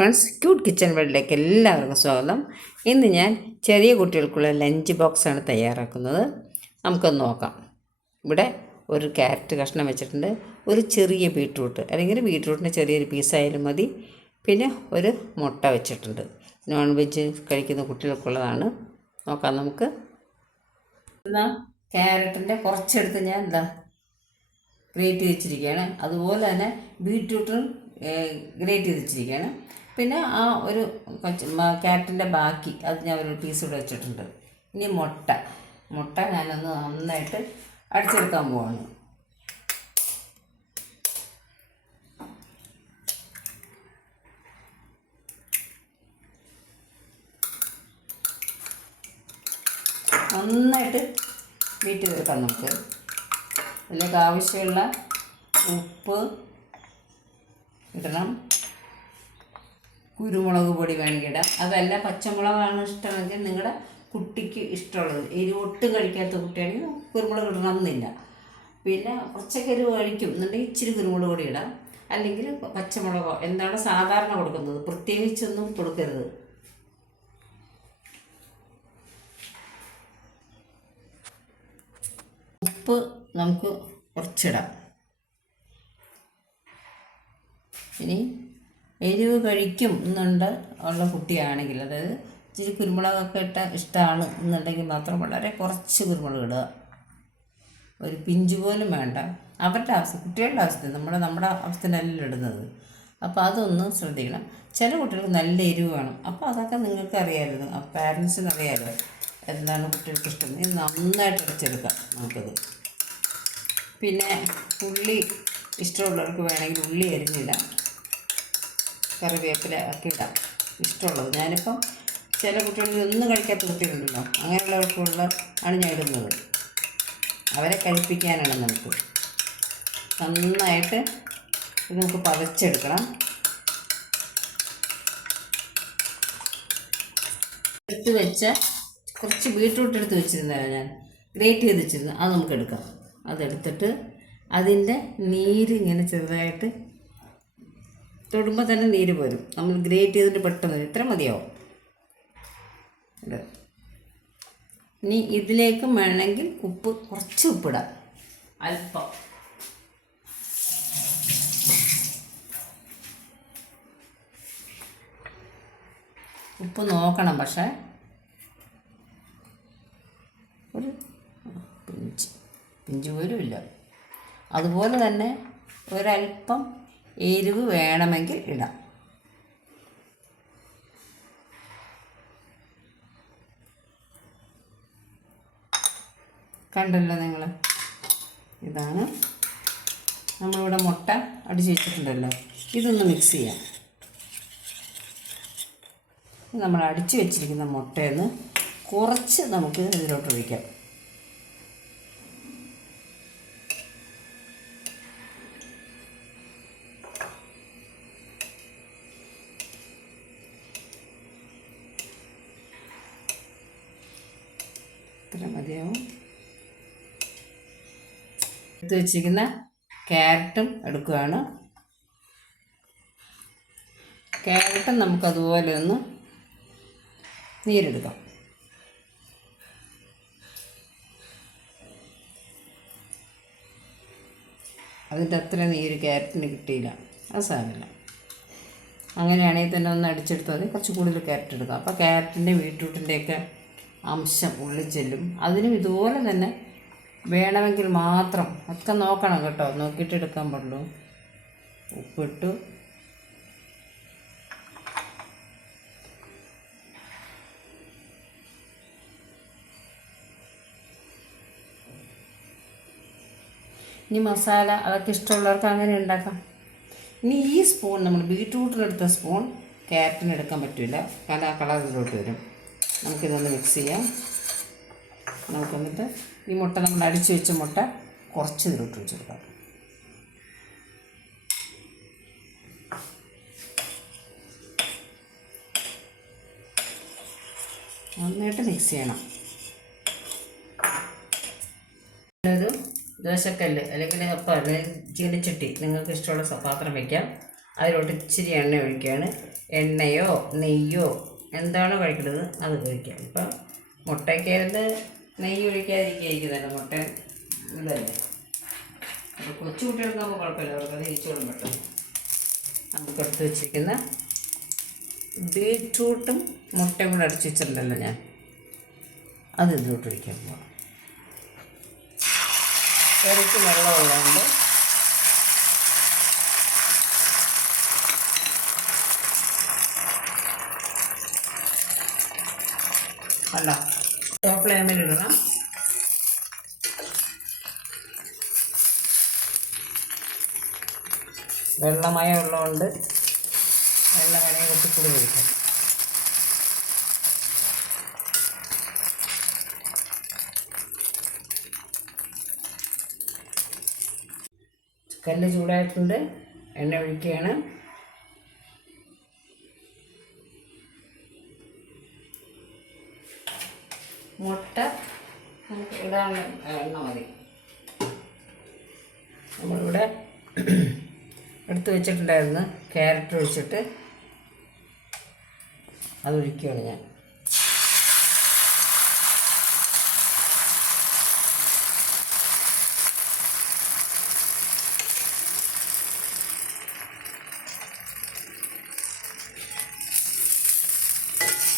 Friends, cute kitchen വേൾഡിലേക്ക് എല്ലാവർക്കും സ്വാഗതം. ഇന്ന് ഞാൻ ചെറിയ കുട്ടികൾക്കുള്ള ലഞ്ച് ബോക്സാണ് തയ്യാറാക്കുന്നത്. നമുക്കൊന്ന് നോക്കാം. ഇവിടെ ഒരു ക്യാരറ്റ് കഷ്ണം വെച്ചിട്ടുണ്ട്, ഒരു ചെറിയ ബീട്രൂട്ട് അല്ലെങ്കിൽ ബീട്രൂട്ടിൻ്റെ ചെറിയൊരു പീസായാലും മതി, പിന്നെ ഒരു മുട്ട വെച്ചിട്ടുണ്ട്. നോൺ വെജ് കഴിക്കുന്ന കുട്ടികൾക്കുള്ളതാണ്. നോക്കാം നമുക്ക്. ക്യാരറ്റിൻ്റെ കുറച്ചെടുത്ത് ഞാൻ ഗ്രേറ്റ് ചെയ്ത് വെച്ചിരിക്കുകയാണ്. അതുപോലെ തന്നെ ബീട്രൂട്ടും ഗ്രേറ്റ് ചെയ്ത് വെച്ചിരിക്കുകയാണ്. പിന്നെ ആ ഒരു ക്യാരറ്റിൻ്റെ ബാക്കി അത് ഞാൻ ഒരു പീസ് കൂടെ വെച്ചിട്ടുണ്ട്. ഇനി മുട്ട ഞാനൊന്ന് നന്നായിട്ട് അടിച്ചെടുക്കാൻ പോവാണ്. നന്നായിട്ട് ബീറ്റ് ചെയ്തെടുക്കാം നമുക്ക്. അതിലേക്ക് ആവശ്യമുള്ള ഉപ്പ് ഇടണം, കുരുമുളക് പൊടി വേണമെങ്കിൽ ഇടാം. അതല്ല പച്ചമുളകാണ് ഇഷ്ടമെങ്കിൽ നിങ്ങളുടെ കുട്ടിക്ക് ഇഷ്ടമുള്ളത്, എരിവ് ഒട്ടും കഴിക്കാത്ത കുട്ടിയാണെങ്കിൽ കുരുമുളക് ഇടണമെന്നില്ല. പിന്നെ കുറച്ചൊക്കെ എരിവ് കഴിക്കും എന്നുണ്ടെങ്കിൽ ഇച്ചിരി കുരുമുളക് പൊടി ഇടാം, അല്ലെങ്കിൽ പച്ചമുളകോ എന്താണ് സാധാരണ കൊടുക്കുന്നത്, പ്രത്യേകിച്ചൊന്നും കൊടുക്കരുത്. ഉപ്പ് നമുക്ക് കുറച്ചിടാം. ഇനി എരിവ് കഴിക്കും ഉള്ള കുട്ടിയാണെങ്കിൽ, അതായത് ഇച്ചിരി കുരുമുളകൊക്കെ ഇഷ്ടമാണ് എന്നുണ്ടെങ്കിൽ മാത്രം വളരെ കുറച്ച് കുരുമുളക് ഇടുക. ഒരു പിഞ്ച് പോലും വേണ്ട. അവരുടെ ആവശ്യം, കുട്ടികളുടെ ആവശ്യത്തിന്, നമ്മുടെ ആവശ്യത്തിനല്ല ഇടുന്നത്. അപ്പോൾ അതൊന്ന് ശ്രദ്ധിക്കണം. ചില കുട്ടികൾക്ക് നല്ല എരിവ് വേണം. അപ്പോൾ അതൊക്കെ നിങ്ങൾക്ക് അറിയാമല്ലോ, പാരൻസിന് അറിയാമല്ലോ എന്താണ് കുട്ടികൾക്ക് ഇഷ്ടം. ഇത് നന്നായിട്ട് അടച്ചെടുക്കാം നമുക്കത്. പിന്നെ ഉള്ളി ഇഷ്ടമുള്ളവർക്ക് വേണമെങ്കിൽ ഉള്ളി അരിഞ്ഞിടാം, കറിവേപ്പില ഒക്കെ ഇടാം ഇഷ്ടമുള്ളത്. ഞാനിപ്പം ചില കുട്ടികൾ ഒന്നും കഴിക്കാത്ത കുട്ടികളുണ്ടല്ലോ, അങ്ങനെയുള്ളവർക്കുള്ള ആണ് ഞാൻ ഇടുന്നത്. അവരെ കഴിപ്പിക്കാനാണ് നമുക്ക്. നന്നായിട്ട് ഇത് നമുക്ക് പതച്ചെടുക്കണം. എടുത്ത് വെച്ച കുറച്ച് ബീട്രൂട്ട് എടുത്ത് വെച്ചിരുന്നല്ലോ, ഞാൻ ഗ്രേറ്റ് ചെയ്ത് വെച്ചിരുന്നു, അത് നമുക്ക് എടുക്കാം. അതെടുത്തിട്ട് അതിൻ്റെ നീര് ഇങ്ങനെ ചെറുതായിട്ട് തൊടുമ്പോൾ തന്നെ നീര് പോരും. നമ്മൾ ഗ്രേറ്റ് ചെയ്തിട്ട് പെട്ടെന്ന് ഇത്ര മതിയാവും. ഇനി ഇതിലേക്ക് വേണമെങ്കിൽ കുറച്ച് ഉപ്പിടാം, അല്പം. ഉപ്പ് നോക്കണം, പക്ഷേ ഒരു പിഞ്ച് പോലും ഇല്ല. അതുപോലെ തന്നെ ഒരല്പം എരിവ് വേണമെങ്കിൽ ഇടാം. കണ്ടല്ലോ നിങ്ങൾ, ഇതാണ് നമ്മളിവിടെ മുട്ട അടിച്ച് വെച്ചിട്ടുണ്ടല്ലോ. ഇതൊന്ന് മിക്സ് ചെയ്യാം. നമ്മൾ അടിച്ച് വെച്ചിരിക്കുന്ന മുട്ടയെന്ന് കുറച്ച് നമുക്ക് ഇതിലോട്ട് ഒഴിക്കാം. ഇത്ര മതിയാവും. എടുത്ത് വെച്ചിരിക്കുന്ന ക്യാരറ്റും എടുക്കുകയാണ്. ക്യാരറ്റും നമുക്കതുപോലെ ഒന്ന് നീരെടുക്കാം. അതിൻ്റെ അത്ര നീര് ക്യാരറ്റിന് കിട്ടിയില്ല, അത് സാരമില്ല. അങ്ങനെയാണെങ്കിൽ തന്നെ ഒന്ന് അടിച്ചെടുത്താൽ മതി. കുറച്ച് കൂടുതൽ ക്യാരറ്റ് എടുക്കാം. അപ്പോൾ ക്യാരറ്റിൻ്റെ ബീട്രൂട്ടിൻ്റെയൊക്കെ അംശം ഉള്ളിൽ ചെല്ലും. അതിനും ഇതുപോലെ തന്നെ വേണമെങ്കിൽ മാത്രം ഒക്കെ നോക്കണം കേട്ടോ, നോക്കിയിട്ട് എടുക്കാൻ പാടുള്ളൂ. ഉപ്പിട്ടു. ഇനി മസാല അതൊക്കെ ഇഷ്ടമുള്ളവർക്ക് അങ്ങനെ ഉണ്ടാക്കാം. ഇനി ഈ സ്പൂൺ, നമ്മൾ ബീട്രൂട്ടിനെടുത്ത സ്പൂൺ ക്യാരറ്റിന് എടുക്കാൻ പറ്റില്ല, കളറിലോട്ട് വരും. നമുക്കിതൊന്ന് മിക്സ് ചെയ്യാം. നമുക്ക് എന്നിട്ട് ഈ മുട്ട, നമ്മൾ അടിച്ച് വെച്ച മുട്ട കുറച്ച് ഇതിലോട്ട് വെച്ചെടുക്കാം. നന്നായിട്ട് മിക്സ് ചെയ്യണം. ഒരു ദോശക്കല്ല് അല്ലെങ്കിൽ ചീനിച്ചട്ടി നിങ്ങൾക്ക് ഇഷ്ടമുള്ള പാത്രം വയ്ക്കാം. അതിലോട്ട് ഇച്ചിരി എണ്ണ ഒഴിക്കുകയാണ്. എണ്ണയോ നെയ്യോ എന്താണോ കഴിക്കുന്നത് അത് കഴിക്കാം. ഇപ്പം മുട്ടയ്ക്കകത്ത് നെയ്യ് ഒഴിക്കാതിരിക്കുകയായിരിക്കുന്നല്ലോ, മുട്ട ഇതല്ലേ. അപ്പോൾ കൊച്ചു കുട്ടികൾക്കാകുമ്പോൾ കുഴപ്പമില്ല, അവർക്കത് കഴിച്ചോളും പെട്ടെന്ന്. നമുക്ക് എടുത്ത് വെച്ചിരിക്കുന്ന ബീറ്റ്റൂട്ടും മുട്ടയും കൂടെ അടിച്ച് വെച്ചിട്ടുണ്ടല്ലോ ഞാൻ, അത് ഇതിലോട്ട് ഒഴിക്കാൻ പോകാം. ഇറക്കി വെള്ളമുള്ളതുകൊണ്ട് അല്ല ലോ ഫ്ലെയിമിൽ ഇടണം. വെള്ളമയം ഉള്ളതുകൊണ്ട് വെള്ളം വേണമെങ്കിൽ കുറച്ച് കൂടി ഒഴിക്കാം. കല്ല് ചൂടായിട്ടുണ്ട്, എണ്ണ ഒഴിക്കുകയാണ്. മുട്ട നമുക്ക് ഇടാൻ എണ്ണ മതി. നമ്മളിവിടെ എടുത്ത് വെച്ചിട്ടുണ്ടായിരുന്നു ക്യാരറ്റ് ഒഴിച്ചിട്ട് അതൊഴിക്കുകയാണ് ഞാൻ.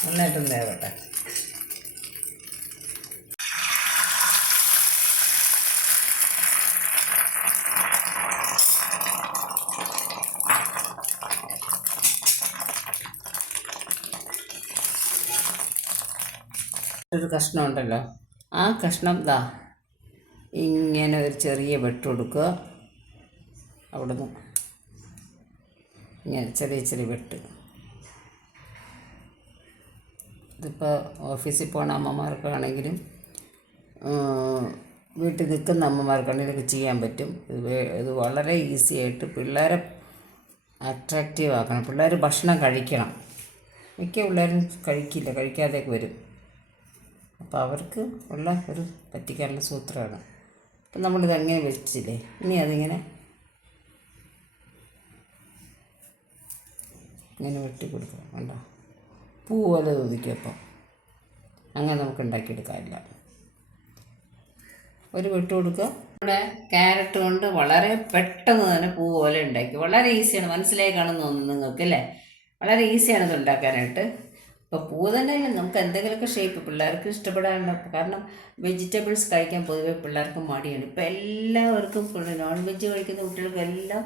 നന്നായിട്ടും വേവട്ടെ. ഒരു കഷ്ണം ഉണ്ടല്ലോ, ആ കഷ്ണം ഇങ്ങനെ ഒരു ചെറിയ വെട്ട് കൊടുക്കുക. അവിടുന്ന് ഇങ്ങനെ ചെറിയ ചെറിയ വെട്ട്. ഇതിപ്പോൾ ഓഫീസിൽ പോകുന്ന അമ്മമാർക്കാണെങ്കിലും വീട്ടിൽ നിൽക്കുന്ന അമ്മമാർക്കാണെങ്കിലും ഇതൊക്കെ ചെയ്യാൻ പറ്റും. ഇത് വളരെ ഈസി ആയിട്ട് പിള്ളേരെ അട്രാക്റ്റീവ് ആക്കണം. പിള്ളേർ ഭക്ഷണം കഴിക്കണം. മിക്ക പിള്ളേരും കഴിക്കാതെയൊക്കെ വരും. അപ്പോൾ അവർക്ക് ഉള്ള ഒരു പറ്റിക്കാനുള്ള സൂത്രമാണ്. അപ്പം നമ്മളിത് അങ്ങനെ വെച്ചില്ലേ, ഇനി അതിങ്ങനെ ഇങ്ങനെ വെട്ടി കൊടുക്കണം. വേണ്ട, പൂ പോലെ തോന്നിക്കും. അപ്പം അങ്ങനെ നമുക്ക് ഉണ്ടാക്കിയെടുക്കാനില്ല. ഒരു വെട്ട് കൊടുക്കുക. നമ്മുടെ ക്യാരറ്റ് കൊണ്ട് വളരെ പെട്ടെന്ന് തന്നെ പൂ പോലെ ഉണ്ടാക്കി. വളരെ ഈസിയാണ്, മനസ്സിലായി കാണുമെന്ന് തോന്നുന്നു നിങ്ങൾക്ക് അല്ലേ. വളരെ ഈസിയാണ് ഇത് ഉണ്ടാക്കാനായിട്ട്. ഇപ്പോൾ പൂ തന്നെ നമുക്ക് എന്തെങ്കിലുമൊക്കെ ഷേപ്പ് പിള്ളേർക്ക് ഇഷ്ടപ്പെടാനുണ്ടാവും. കാരണം വെജിറ്റബിൾസ് കഴിക്കാൻ പൊതുവെ പിള്ളേർക്ക് മടിയാണ്. ഇപ്പോൾ എല്ലാവർക്കും നോൺ വെജ് കഴിക്കുന്ന കുട്ടികൾക്കെല്ലാം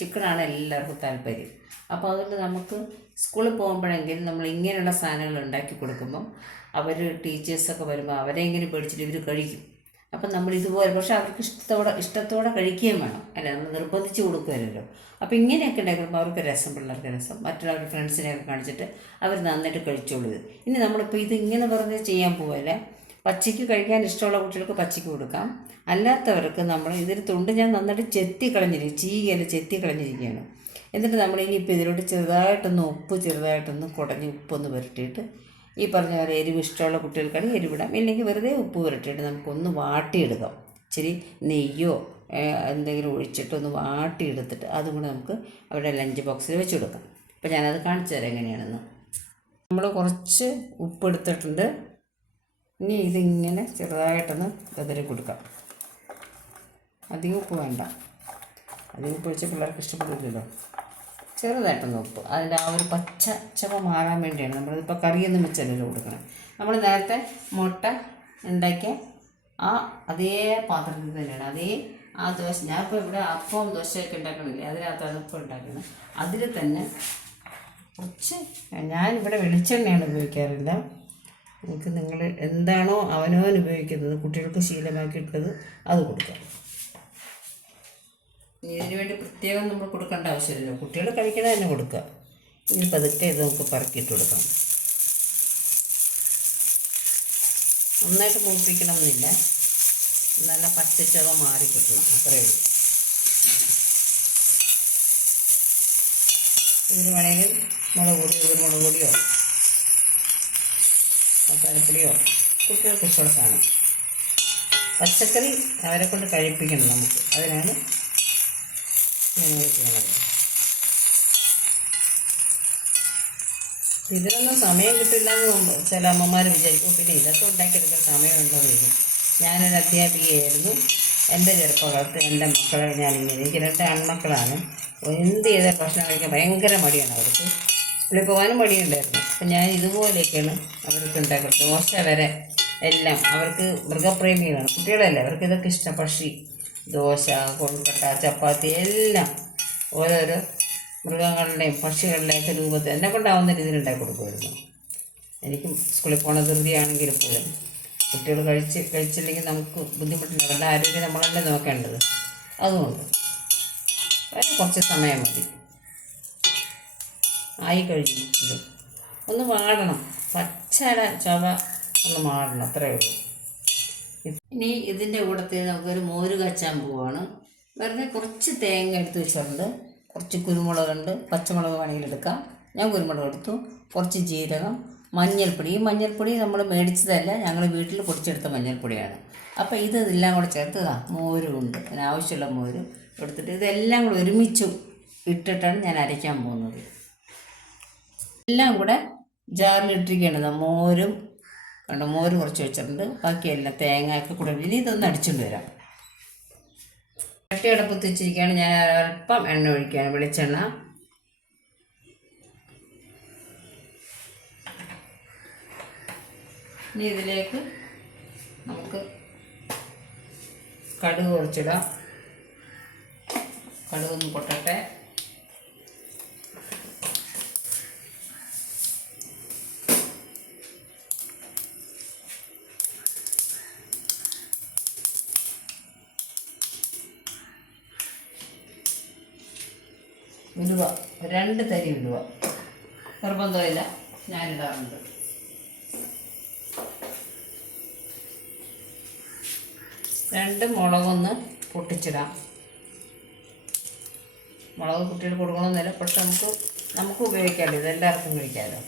ചിക്കനാണ് എല്ലാവർക്കും താല്പര്യം. അപ്പോൾ അതുകൊണ്ട് നമുക്ക് സ്കൂളിൽ പോകുമ്പോഴെങ്കിലും നമ്മൾ ഇങ്ങനെയുള്ള സാധനങ്ങൾ ഉണ്ടാക്കി കൊടുക്കുമ്പം അവർ ടീച്ചേഴ്സൊക്കെ വരുമ്പോൾ അവരെ ഇങ്ങനെ പേടിച്ചിട്ട് ഇവർ കഴിക്കും. അപ്പം നമ്മൾ ഇതുപോലെ, പക്ഷേ അവർക്ക് ഇഷ്ടത്തോടെ കഴിക്കുകയും വേണം, അല്ല നമ്മൾ നിർബന്ധിച്ച് കൊടുക്കുമല്ലോ. അപ്പോൾ ഇങ്ങനെയൊക്കെ ഉണ്ടാക്കുമ്പോൾ അവർക്ക് രസം, പിള്ളേർക്ക് രസം, മറ്റുള്ളവരുടെ ഫ്രണ്ട്സിനെയൊക്കെ കാണിച്ചിട്ട് അവർ നന്നായിട്ട് കഴിച്ചോളൂ. ഇതിന് നമ്മളിപ്പോൾ ഇതിങ്ങനെ പറഞ്ഞ് ചെയ്യാൻ പോവല്ല. പച്ചയ്ക്ക് കഴിക്കാൻ ഇഷ്ടമുള്ള കുട്ടികൾക്ക് പച്ചയ്ക്ക് കൊടുക്കാം. അല്ലാത്തവർക്ക് നമ്മൾ ഇതിന് തൊണ്ട് ഞാൻ നന്നായിട്ട് ചെത്തി കളഞ്ഞിരിക്കുകയാണ്. എന്നിട്ട് നമ്മൾ ഇനിയിപ്പോൾ ഇതിലോട്ട് ചെറുതായിട്ടൊന്ന് കുടഞ്ഞ് ഉപ്പൊന്ന് പുരട്ടിയിട്ട്, ഈ പറഞ്ഞ പോലെ എരിവ് ഇഷ്ടമുള്ള കുട്ടികൾക്കാണെങ്കിൽ എരിവിടാം, ഇല്ലെങ്കിൽ വെറുതെ ഉപ്പ് പുരട്ടിയിട്ട് നമുക്കൊന്ന് വാട്ടിയെടുക്കാം. ഇച്ചിരി നെയ്യോ എന്തെങ്കിലും ഒഴിച്ചിട്ടൊന്ന് വാട്ടിയെടുത്തിട്ട് അതും കൂടെ നമുക്ക് അവരുടെ ലഞ്ച് ബോക്സിൽ വെച്ച് കൊടുക്കാം. അപ്പോൾ ഞാനത് കാണിച്ചു തരാം എങ്ങനെയാണെന്ന്. നമ്മൾ കുറച്ച് ഉപ്പ് എടുത്തിട്ടുണ്ട്. ഇനി ഇതിങ്ങനെ ചെറുതായിട്ടൊന്ന് വെതറി കൊടുക്കാം. അധികം ഉപ്പ് വേണ്ട, അധികം ഉപ്പ് വെച്ച് പിള്ളേർക്ക് ഇഷ്ടപ്പെടില്ലല്ലോ. ചെറുതായിട്ടൊന്ന് ഉപ്പ്, അതിൻ്റെ ആ ഒരു ചവ മാറാൻ വേണ്ടിയാണ്. നമ്മളിതിപ്പോൾ കറിയൊന്നും വെച്ചല്ലോ കൊടുക്കണം. നമ്മൾ നേരത്തെ മുട്ട ഉണ്ടാക്കിയ അതേ പാത്രത്തിൽ തന്നെയാണ്, ആ ദോശ. ഞാനിപ്പോൾ ഇവിടെ അപ്പവും ദോശയൊക്കെ ഉണ്ടാക്കണില്ലേ, അതിനകത്താണ് ഇപ്പോൾ ഉണ്ടാക്കുന്നത്. അതിൽ തന്നെ കുറച്ച്, ഞാനിവിടെ വെളിച്ചെണ്ണയാണ് ഉപയോഗിക്കാറില്ല. നിങ്ങൾ എന്താണോ അവനവൻ ഉപയോഗിക്കുന്നത്, കുട്ടികൾക്ക് ശീലമാക്കിയിട്ടത് അത് കൊടുക്കാം. ഇതിന് വേണ്ടി പ്രത്യേകം നമ്മൾ കൊടുക്കേണ്ട ആവശ്യമില്ലല്ലോ, കുട്ടികൾ കഴിക്കുന്നത് തന്നെ കൊടുക്കുക. ഇനി പതുക്കെ ഇത് നമുക്ക് പറക്കിയിട്ട് കൊടുക്കാം. നന്നായിട്ട് മൂപ്പിക്കണം എന്നില്ല, നല്ല പച്ചച്ചവ മാറി കിട്ടണം, അത്രയേ ഉള്ളൂ. ഇതിന് വേണമെങ്കിൽ മുളക് പൊടിയോ മസാലപ്പൊടിയോ കുട്ടികൾക്ക് ഇഷ്ടമുള്ള സാധനം. പച്ചക്കറി അവരെ കൊണ്ട് കഴിപ്പിക്കണം നമുക്ക്, അതിനാണ് ചെയ്യണത്. ഇതിനൊന്നും സമയം കിട്ടില്ല എന്ന് ചില അമ്മമാർ വിചാരിക്കും. പിന്നെ ഇതൊക്കെ ഉണ്ടാക്കിയെടുക്കാൻ സമയമുണ്ടോ എന്ന് ചോദിക്കും. ഞാനൊരു അധ്യാപികയായിരുന്നു. എൻ്റെ ചെറുപ്പകാലത്ത് എൻ്റെ മക്കളെ ഞാനിങ്ങനെ, എനിക്ക് 2 ആൺമക്കളാണ്. എന്ത് ചെയ്താൽ ഭക്ഷണം കഴിക്കാൻ ഭയങ്കര മടിയാണ് അവർക്ക്. സ്കൂളിൽ പോകാനും മടിയുണ്ടായിരുന്നു. അപ്പം ഞാൻ ഇതുപോലെയൊക്കെയാണ് അവർക്ക് ഉണ്ടാക്കുന്നത്. ദോശ വരെ എല്ലാം. അവർക്ക് മൃഗപ്രേമികളാണ് കുട്ടികളല്ലേ, അവർക്ക് ഇതൊക്കെ ഇഷ്ടം. പക്ഷി, ദോശ, കൊഴുക്കട്ട, ചപ്പാത്തി എല്ലാം ഓരോരോ മൃഗങ്ങളുടെയും പക്ഷികളുടെയൊക്കെ രൂപത്തിൽ എന്നെ കൊണ്ടാവുന്ന രീതിയിൽ ഉണ്ടാക്കി കൊടുക്കുമായിരുന്നു. എനിക്കും സ്കൂളിൽ പോകണ ധൃതിയാണെങ്കിൽ പോലും കുട്ടികൾ കഴിച്ചില്ലെങ്കിൽ നമുക്ക് ബുദ്ധിമുട്ടില്ല. അവരുടെ ആരോഗ്യം നമ്മളല്ലേ നോക്കേണ്ടത്. അതുകൊണ്ട് വളരെ കുറച്ച് സമയം മതി. ആയി കഴിഞ്ഞു. ഇത് ഒന്ന് വാടണം, പച്ചട ചവ ഒന്ന് വാടണം, അത്രയേ ഉള്ളൂ. ഇനി ഇതിൻ്റെ കൂട്ടത്തിൽ നമുക്കൊരു മോര് കാച്ചാൻ പോവാണ്. വെറുതെ കുറച്ച് തേങ്ങ എടുത്ത് വെച്ചിട്ടുണ്ട്, കുറച്ച് കുരുമുളകുണ്ട്, പച്ചമുളക് വേണമെങ്കിൽ എടുക്കാം. ഞാൻ കുരുമുളക് എടുത്തു, കുറച്ച് ജീരകം, മഞ്ഞൾപ്പൊടി. ഈ മഞ്ഞൾപ്പൊടി നമ്മൾ മേടിച്ചതല്ല, ഞങ്ങൾ വീട്ടിൽ പൊടിച്ചെടുത്ത മഞ്ഞൾപ്പൊടിയാണ്. അപ്പോൾ ഇതെല്ലാം കൂടെ ചേർത്ത് മോരും ഉണ്ട്, അതിനാവശ്യമുള്ള മോരും എടുത്തിട്ട് ഇതെല്ലാം കൂടെ ഒരുമിച്ച് ഇട്ടിട്ടാണ് ഞാൻ അരയ്ക്കാൻ പോകുന്നത്. എല്ലാം കൂടെ ജാറിലിട്ടിരിക്കുകയാണ്. മോരും കണ്ടോ, മോര് കുറച്ച് വെച്ചിട്ടുണ്ട്, ബാക്കിയെല്ലാം തേങ്ങയൊക്കെ കൂടെ. ഇനി ഇതൊന്ന് അടിച്ചുകൊണ്ട് വരാം. ചട്ടി അടുപ്പത്ത് വെച്ചിരിക്കുകയാണ്. ഞാൻ അല്പം എണ്ണ ഒഴിക്കുകയാണ്, വെളിച്ചെണ്ണ. ഇനി ഇതിലേക്ക് നമുക്ക് കടുക് കുറച്ചിടാം. കടുകൊന്ന് പൊട്ടട്ടെ. ഉലുവ 2 തരി ഉലുവ, നിർബന്ധമില്ല, ഞാനിടാറുണ്ട്. രണ്ട് മുളകൊന്ന് പൊട്ടിച്ചിടാം. മുളക് കുട്ടികൾ കൊടുക്കണമെന്നില്ല, പക്ഷെ നമുക്ക് ഉപയോഗിക്കാമല്ലോ, ഇതെല്ലാവർക്കും കഴിക്കാമല്ലോ.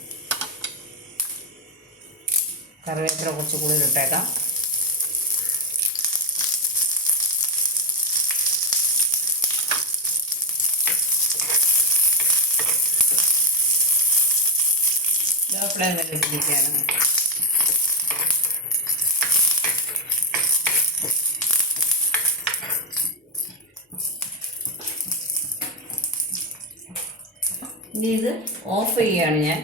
കറിവേപ്പില കുറച്ച് കൂടുതലിട്ടേക്കാം. ഫ്ലെയിം ഇട്ടിരിക്കുകയാണ്. ഇനി ഇത് ഓഫ് ചെയ്യുകയാണ്. ഞാൻ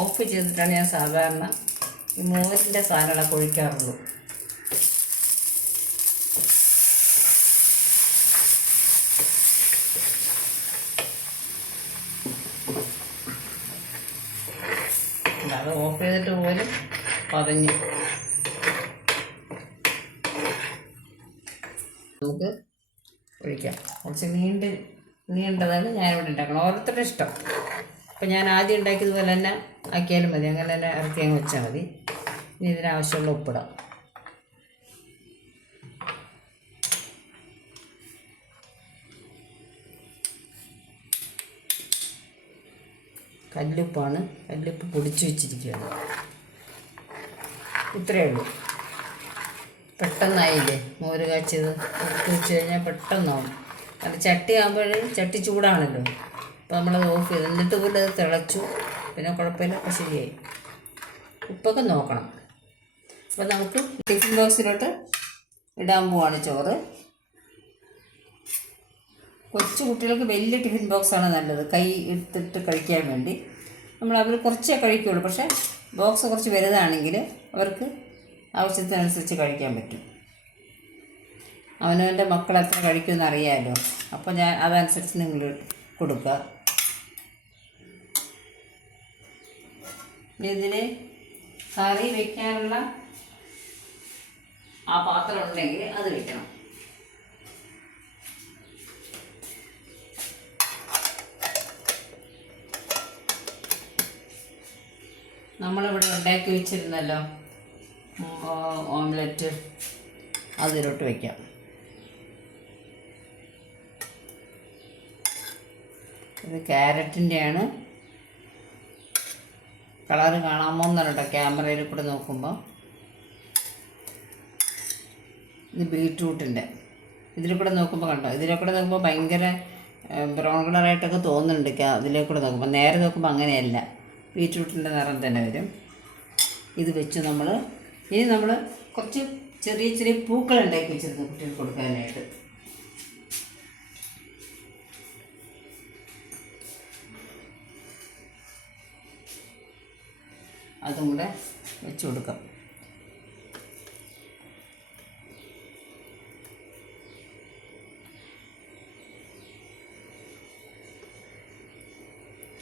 ഓഫ് ചെയ്തിട്ടാണ് ഞാൻ സാധാരണ ഈ മോരിൻ്റെ സാധനങ്ങളൊക്കെ ഒഴിക്കാറുള്ളൂ. അത് ഓഫ് ചെയ്തിട്ട് പോലും പതഞ്ഞു. നമുക്ക് ഒഴിക്കാം. കുറച്ച് നീണ്ടതാണ് ഞാനിവിടെ ഉണ്ടാക്കണം, ഓരോരുത്തരുടെ ഇഷ്ടം. അപ്പം ഞാൻ ആദ്യം ഉണ്ടാക്കിയതുപോലെ തന്നെ ആക്കിയാലും മതി, അങ്ങനെ തന്നെ ഇറക്കി അങ്ങ് വെച്ചാൽ മതി. ഇനി ഇതിനാവശ്യമുള്ള ഉപ്പിടാം. കല്ലുപ്പാണ്, കല്ലുപ്പ് പൊടിച്ച് വെച്ചിരിക്കുകയാണ്. ഇത്രയേ ഉള്ളൂ. പെട്ടെന്നായില്ലേ മോര് കാച്ചിയത്, എടുത്ത് വെച്ച് കഴിഞ്ഞാൽ പെട്ടെന്നാവും. അത് ചട്ടി ആകുമ്പോൾ ചട്ടി ചൂടാണല്ലോ, അപ്പോൾ നമ്മളത് ഓഫ് ചെയ്ത് എന്നിട്ട് പോലും അത് തിളച്ചു, പിന്നെ കുഴപ്പമില്ല, അപ്പോൾ ശരിയായി. ഉപ്പൊക്കെ നോക്കണം. അപ്പോൾ നമുക്ക് ടിഫിൻ ബോക്സിലോട്ട് ഇടാൻ പോവാണ് ചോറ്. കൊച്ചു കുട്ടികൾക്ക് വലിയ ടിഫിൻ ബോക്സാണ് നല്ലത്, കൈ എടുത്തിട്ട് കഴിക്കാൻ വേണ്ടി. അവർ കുറച്ചേ കഴിക്കുകയുള്ളൂ, പക്ഷേ ബോക്സ് കുറച്ച് വലുതാണെങ്കിൽ അവർക്ക് ആവശ്യത്തിനനുസരിച്ച് കഴിക്കാൻ പറ്റും. അവനവൻ്റെ മക്കൾ എത്ര കഴിക്കുമെന്ന് അറിയാമല്ലോ, അപ്പോൾ ഞാൻ അതനുസരിച്ച് നിങ്ങൾ കൊടുക്കുക. ഇതിന് കറി വയ്ക്കാനുള്ള ആ പാത്രം ഉണ്ടെങ്കിൽ അത് വയ്ക്കണം. നമ്മളിവിടെ ഉണ്ടാക്കി വെച്ചിരുന്നല്ലോ ഓംലെറ്റ്, അതിലോട്ട് വയ്ക്കാം. ഇത് ക്യാരറ്റിൻ്റെയാണ്. കളറ് കാണാമോ എന്നല്ലോ ക്യാമറയിൽ കൂടെ നോക്കുമ്പോൾ. ഇത് ബീട്രൂട്ടിൻ്റെ, ഇതിൽ കൂടെ നോക്കുമ്പോൾ കണ്ടോ, ഇതിലെ കൂടെ നോക്കുമ്പോൾ ഭയങ്കര ബ്രൗൺ കളറായിട്ടൊക്കെ തോന്നുന്നുണ്ട് അതിലേക്കൂടെ നോക്കുമ്പോൾ. നേരെ നോക്കുമ്പോൾ അങ്ങനെയല്ല, ബീറ്റ്റൂട്ടിൻ്റെ നിറം തന്നെ വരും. ഇത് വെച്ച് ഇനി നമ്മൾ കുറച്ച് ചെറിയ ചെറിയ പൂക്കൾ ഉണ്ടാക്കി വെച്ചിരുന്നു കുട്ടികൾക്ക് കൊടുക്കാനായിട്ട്. അതും കൂടെ വെച്ച് കൊടുക്കാം.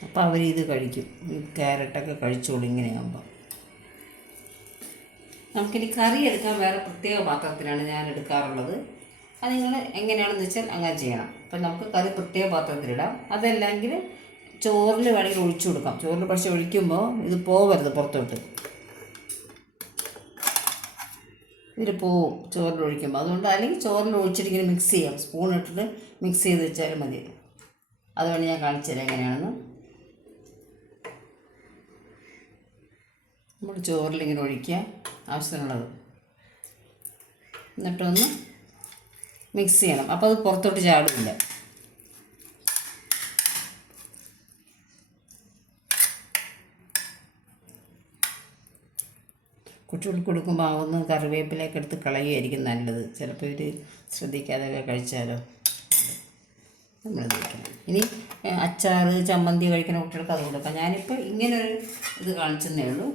അപ്പോൾ അവരിത് കഴിക്കും. ഈ ക്യാരറ്റൊക്കെ കഴിച്ചോളും ഇങ്ങനെയാകുമ്പോൾ. നമുക്കിനി കറി എടുക്കാൻ വേറെ പ്രത്യേക പാത്രത്തിലാണ് ഞാൻ എടുക്കാറുള്ളത്. അത് നിങ്ങൾ എങ്ങനെയാണെന്ന് വെച്ചാൽ അങ്ങനെ ചെയ്യണം. അപ്പം നമുക്ക് കറി പ്രത്യേക പാത്രത്തിലിടാം. അതല്ലെങ്കിൽ ചോറിൽ വേണമെങ്കിൽ ഒഴിച്ചു കൊടുക്കാം. ചോറിൽ പക്ഷേ ഒഴിക്കുമ്പോൾ ഇത് പോവരുത് പുറത്തോട്ട്, ഇതിൽ പോവും ചോറിൽ ഒഴിക്കുമ്പോൾ. അതുകൊണ്ട് അല്ലെങ്കിൽ ചോറിൽ ഒഴിച്ചിട്ട് ഇങ്ങനെ മിക്സ് ചെയ്യാം, സ്പൂൺ ഇട്ടിട്ട് മിക്സ് ചെയ്ത് വെച്ചാലും മതി. അതുകൊണ്ട് ഞാൻ കാണിച്ചു തരാം എങ്ങനെയാണെന്ന്. നമ്മൾ ചോറിലിങ്ങനെ ഒഴിക്കുക ആവശ്യത്തിനുള്ളത്, എന്നിട്ടൊന്ന് മിക്സ് ചെയ്യണം. അപ്പോൾ അത് പുറത്തോട്ട് ചാടില്ല. കുട്ടികൾക്ക് കൊടുക്കുമ്പോൾ ആവുന്ന കറിവേപ്പിലേക്ക് എടുത്ത് കളയുകയായിരിക്കും നല്ലത്. ചിലപ്പോൾ ഇവർ ശ്രദ്ധിക്കാതെയൊക്കെ കഴിച്ചാലോ. നമ്മളിത് വയ്ക്കണം. ഇനി അച്ചാർ, ചമ്മന്തി കഴിക്കുന്ന കുട്ടികൾക്ക് അത് കൊടുക്കാം. ഞാനിപ്പോൾ ഇങ്ങനൊരു ഇത് കാണിച്ചെന്നേ ഉള്ളൂ.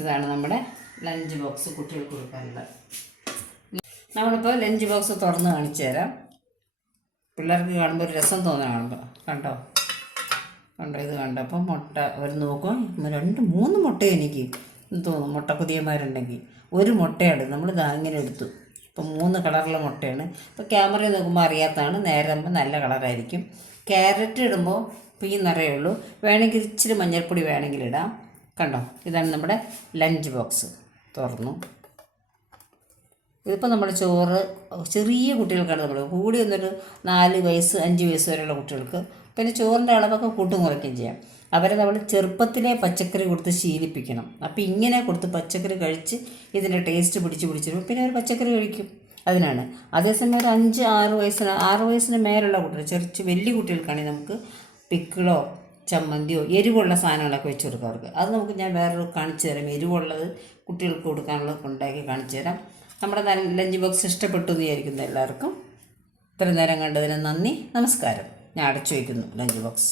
ഇതാണ് നമ്മുടെ ലഞ്ച് ബോക്സ് കുട്ടികൾക്ക് കൊടുക്കാനുള്ളത്. നമ്മളിപ്പോൾ ലഞ്ച് ബോക്സ് തുറന്ന് കാണിച്ചു തരാം. പിള്ളേർക്ക് കാണുമ്പോൾ ഒരു രസം തോന്നണം. കണ്ടോ ഇത് കണ്ടപ്പോൾ മുട്ട ഒരു നോക്കും. 2-3 മുട്ട എനിക്ക് തോന്നും. മുട്ട പുതിയമാരുണ്ടെങ്കിൽ ഒരു മുട്ടയാണ് നമ്മൾ ഇങ്ങനെ എടുത്തു. ഇപ്പം 3 കളറുള്ള മുട്ടയാണ്. ഇപ്പോൾ ക്യാമറയിൽ നോക്കുമ്പോൾ അറിയാത്തതാണ്, നേരെ ആകുമ്പോൾ നല്ല കളറായിരിക്കും. ക്യാരറ്റ് ഇടുമ്പോൾ ഇപ്പോൾ ഈ നിറയേ ഉള്ളൂ. വേണമെങ്കിൽ ഇച്ചിരി മഞ്ഞൾപ്പൊടി വേണമെങ്കിൽ ഇടാം. കണ്ടോ, ഇതാണ് നമ്മുടെ ലഞ്ച് ബോക്സ്. തുറന്നു. ഇതിപ്പോൾ നമ്മൾ ചോറ് ചെറിയ കുട്ടികൾക്കാണ് നമ്മൾ കൂടി വന്നൊരു 4 വയസ്സ് 5 വയസ്സ് വരെയുള്ള കുട്ടികൾക്ക്. പിന്നെ ചോറിൻ്റെ അളവൊക്കെ കൂട്ടും കുറയ്ക്കുകയും ചെയ്യാം. അവരെ നമ്മൾ ചെറുപ്പത്തിലെ പച്ചക്കറി കൊടുത്ത് ശീലിപ്പിക്കണം. അപ്പോൾ ഇങ്ങനെ കൊടുത്ത് പച്ചക്കറി കഴിച്ച് ഇതിൻ്റെ ടേസ്റ്റ് പിടിച്ചിരുമ്പോൾ പിന്നെ അവർ പച്ചക്കറി കഴിക്കും. അതിനാണ്. അതേസമയം ഒരു 6 വയസ്സിന് മേലുള്ള കുട്ടികൾ, ചെറിയ വലിയ കുട്ടികൾക്കാണെങ്കിൽ നമുക്ക് പിക്കിളോ ചമ്മന്തിയോ എരിവുള്ള സാധനങ്ങളൊക്കെ വെച്ച് കൊടുക്കാറുണ്ട്. അത് നമുക്ക് ഞാൻ വേറൊരു കാണിച്ചു തരാം. എരിവുള്ളത് കുട്ടികൾക്ക് കൊടുക്കാനുള്ളത് ഉണ്ടാക്കി കാണിച്ചു തരാം. നമ്മുടെ ലഞ്ച് ബോക്സ് ഇഷ്ടപ്പെട്ടു എന്ന് വിചാരിക്കുന്നു എല്ലാവർക്കും. ഇത്രയും നേരം കണ്ടതിന് നന്ദി, നമസ്കാരം. ഞാൻ അടച്ചു വയ്ക്കുന്നു ലഞ്ച് ബോക്സ്.